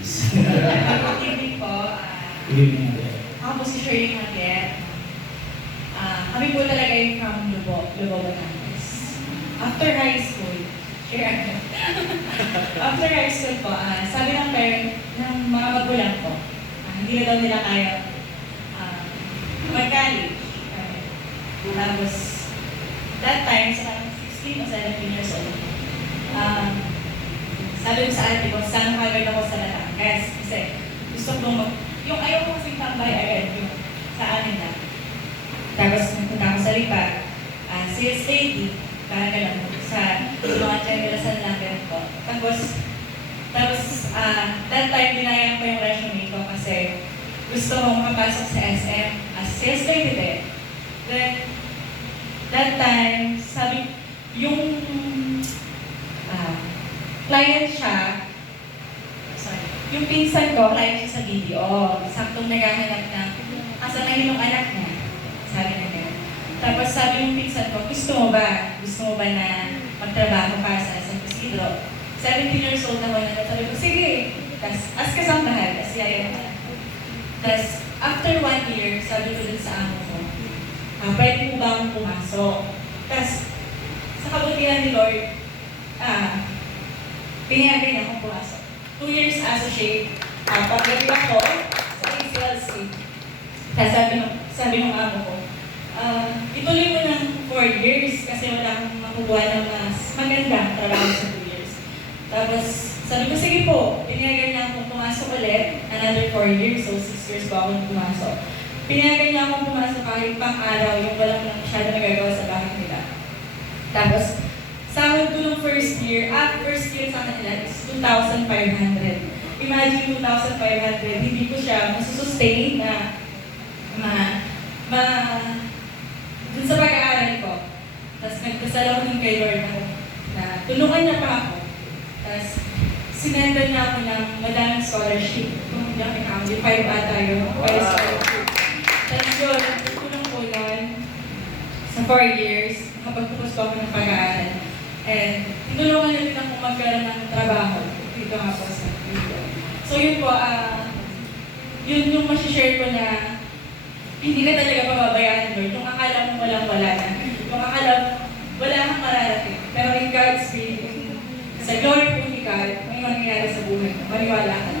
please. Good evening po. Good evening again. Ako po si Shirley Javier. Kami po talaga yung from Lubo, Batangas. After high school, after high school po, sabi ng parent, ng mga magulang ko, hindi na daw nila kaya mag-college. Tapos, that time, sa 16 o 17 years old, sabi ko sa ate ko, saan kagad ako sa Batangas? Kasi gusto ko yung ayaw ko kasing tambay agad yung sa amin na. Tapos nagpunta ako sa Lipa, sales lady, parang gano'n, sa mga generation lang ganun po. Tapos that time dinayang ko yung resume ko kasi gusto ko makapasok sa SM as sales lady din. Then, that time, sabi, yung client siya, yung pinsan ko, client siya sa BDO. Saktong naghahanap ng asa na yung anak niya. Sabi na gano'n. Tapos sabi yung pinsan ko, gusto mo ba? Gusto mo ba na magtrabaho ka sa San Isidro? 17 years old naman na. Sabi ko, sige. Tapos, as kasambahan, kasi ayaw na. Tapos, after 1 year, sabi ko dun sa amo ko, pwede mo ba akong pumasok? Tapos, sa kabutihan ni Lord, pinayagan niya akong pumasok. 2 years associate, pagdating ako sa ACLC. Tapos sabi ng amo ko, ituloy mo ng 4 years kasi wala akong makukuha ng mas magandang trabaho sa 2 years. Tapos sabi ko, sige po, pinayagan niya akong pumasok ulit, another 4 years, so 6 years pa akong pumasok. Pinayagan niya akong pumasok kahit pang-araw, yung walang masyado nagagawa sa bahay nila. Tapos, sahod ko ng first year sa kanila is 2,500. Imagine 2,500, hindi ko siya masusustain na dun sa pag-aaral ko. Tapos nagdasal ako din kay Lord na tulungan niya pa ako. Tapos sinenda niya ako ng madaming scholarship. Kung hindi ako nakamali, 5 ata yun. 5 scholarship. Tapos yun, tulong ko nun sa 4 years, nakapagpupos ko ako ng pag-aaral. And tinulungan na rin ako magkaroon ng trabaho dito nga po sa video. So yun po, yun yung masishare ko na hindi ka talaga pababayaan, Lord. Yung akala mo walang-wala na. Yung akala mo wala kang mararating. Pero in God's will, sa glory po ni God, may mangyayari sa buhay mo. Maniwala ka na.